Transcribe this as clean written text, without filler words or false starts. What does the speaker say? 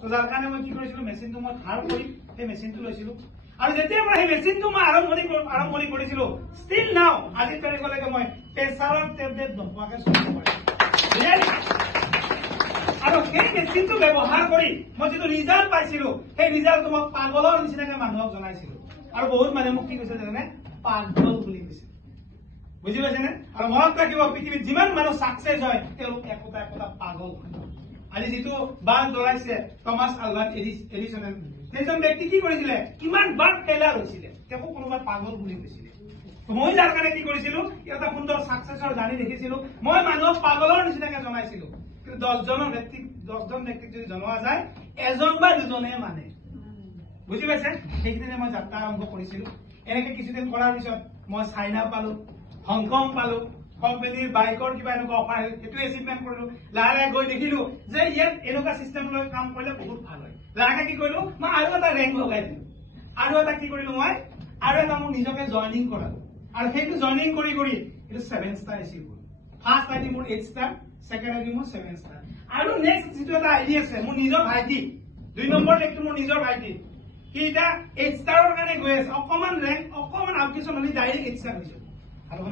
তো যাৰ কাৰণে মই কি কৰিছিলো মেচিনটো মই ধাৰ কৰি সেই মেচিনটো লৈছিলো আৰু যেতিয়া মই সেই মেচিনটো মই আৰম্ভণি কৰিছিলো ষ্টিল নাও আজি তাৰিখলৈকে মই প্ৰেছাৰৰ টেবলেট নোপোৱাকে চলিব পাৰিছো আৰু সেই মেচিনটো ব্যৱহাৰ কৰি মই যিটো ৰিজাল্ট পাইছিলো সেই ৰিজাল্টটো মই পাগলৰ নিচিনাকে মানুহক জনাইছিলো আৰু বহুত মানুহে মোক কি কৈছে জানে পাগল বুলি কৈছে বুজি পাইছেনে আৰু মনত ৰাখিব পৃথিৱীত যিমান মানুহ ছাকচেছ হয় তেওঁলোক একোটা পাগল হয় আজি যিটো বাল্ব জ্বলাইছে টমাছ আলভা এডিছনে সেইজন ব্যক্তি কি কৰিছিলে কিমান বাৰ ফেইলাৰ হৈছিলে তেওঁকো কোনোবাই পাগল বুলি কৈছিলে মই যাৰ কাৰণে কি কৰিছিলো এটা সুন্দৰ ছাকচেছৰ জানি দেখিছিলো মই মানুহক পাগলৰ নিচিনাকে জনাইছিলো কিন্তু 10জন ব্যক্তিক যদি জনোৱা যায় এজন বা দুজনে মানে বুজি পাইছে সেইদিনে মই যাত্ৰা আৰম্ভ কৰিছিলো এনেকে কিছুদিন কৰাৰ পিছত মই চাইনা পালো হংকং পালো কোম্পানীৰ বাইকৰ কিবা এনেকুৱা অফাৰ সেইটো এচিভমেণ্ট কৰিলো লাহে গৈ দেখিলো যে ইয়াত এনেকুৱা চিষ্টেম লৈ কাম কৰিলে বহুত ভাল হয় লাহে কি কৰিলো মই আৰু এটা ৰেংক লগাই দিলো আৰু এটা কি কৰিলো মই আৰু এটা মোক নিজকে জইনিং কৰালো আৰু সেইটো জইনিং কৰি এইটো 7 ষ্টাৰ এচিভ হ'ল ফাৰ্ষ্ট আইডি মোৰ 8 ষ্টাৰ ছেকেণ্ড আইডি মোৰ 7 ষ্টাৰ আৰু নেক্সট যিটো এটা আইডি আছে মোৰ নিজৰ ভাইটি 2 নম্বৰ লেখটো মোৰ নিজৰ ভাইটি কি এটা 8 ষ্টাৰৰ কাৰণে গৈ আছে অকমান ৰেংক অকমান আউটকেশন হলে ডাইৰেক্ট 8 ষ্টাৰ হৈছে আৰু